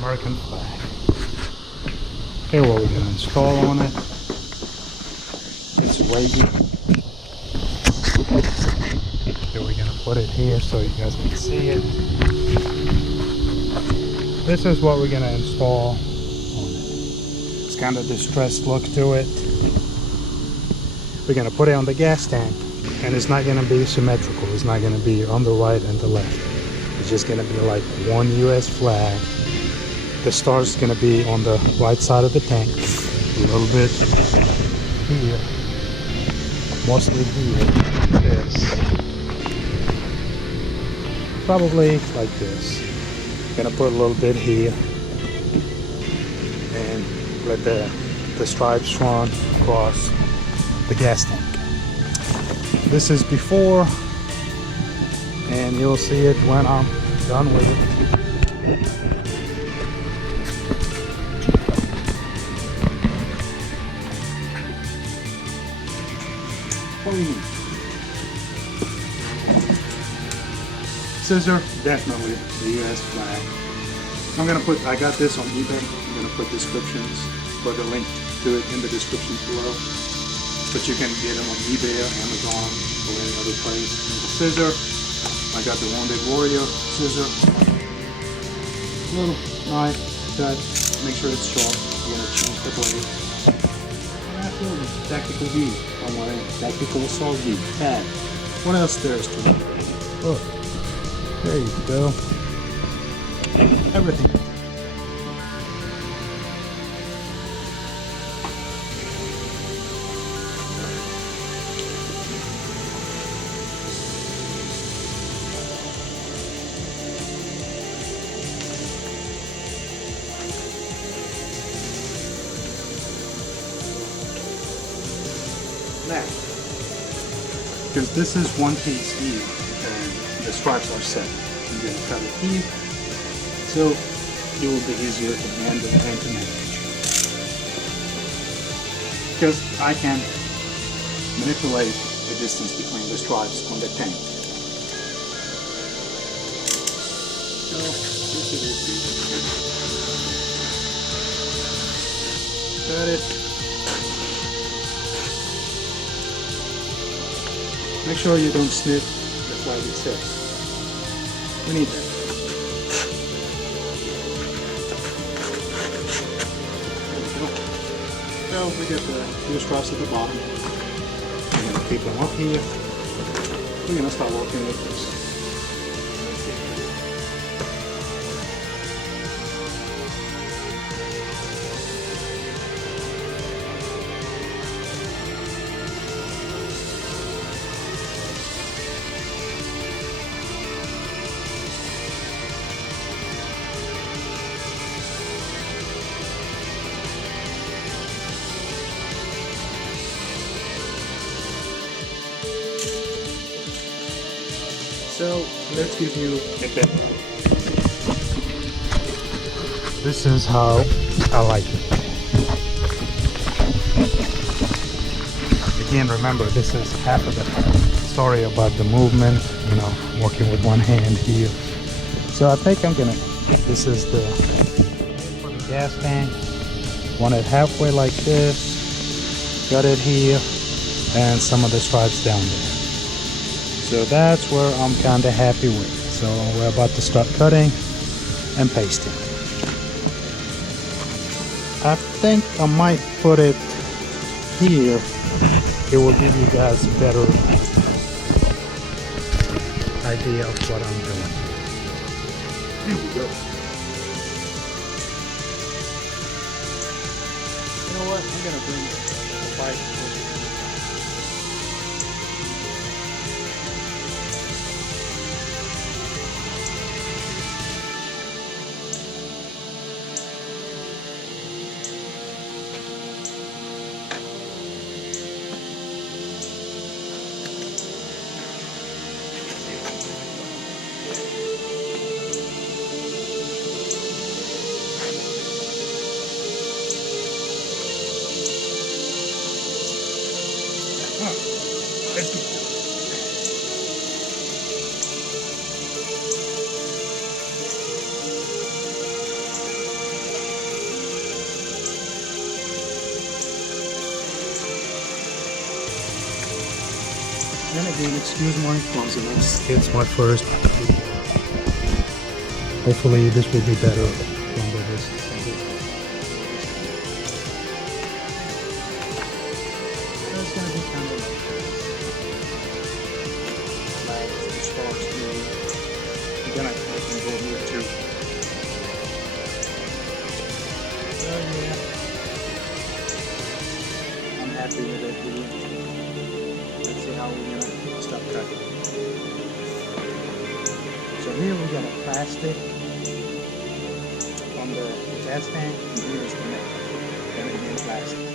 American flag. Here, what we're gonna install on it. It's wavy. Here we're gonna put it here so you guys can see it. This is what we're gonna install on it. It's kind of distressed look to it. We're gonna put it on the gas tank, and it's not gonna be symmetrical. It's not gonna be on the right and the left. It's just gonna be like one US flag. The star's gonna be on the right side of the tank, a little bit here, mostly here, like this. Probably like this. Gonna put a little bit here and let the stripes run across the gas tank. This is before, and you'll see it when I'm done with it. Scissor, definitely the US flag. I got this on eBay. I'm gonna put descriptions, put a link to it in the description below. But you can get them on eBay or Amazon or any other place. And the scissor, I got the Wounded Warrior scissor. Little knife, cut, make sure it's sharp. You're gonna change the blade. Tactical V. I'm wearing Tactical Assault V. Tag. What else there's to it? Look. There you go. Everything. Now, because this is one piece here, and the stripes are set. I'm going to cut it here, so it will be easier to handle and to manage. Because I can manipulate the distance between the stripes on the tank. So this is it. Cut it. Make sure you don't snip the flag itself. We need that. There we go. So we get the two straps at the bottom. We're going to keep them up here. We're going to start working with this. So let's give you a demo. This is how I like it. Again, remember, this is half of the time. Sorry about the movement, you know, I'm working with one hand here. So I think I'm gonna, this is the gas tank. Want it halfway like this. Got it here, and some of the stripes down there. So that's where I'm kind of happy with. So we're about to start cutting and pasting. I think I might put it here. It will give you guys a better idea of what I'm doing. Here we go. You know what? I'm gonna bring the bike over. Again, excuse my clumsiness. It's my first video. Hopefully this will be better than this. It's gonna be kind of like as far as the then I can go here too. So yeah, I'm happy with that video. Let's see how we're gonna stop cutting. So here we got a plastic on the gas tank, and here is the neck. Gonna be in plastic.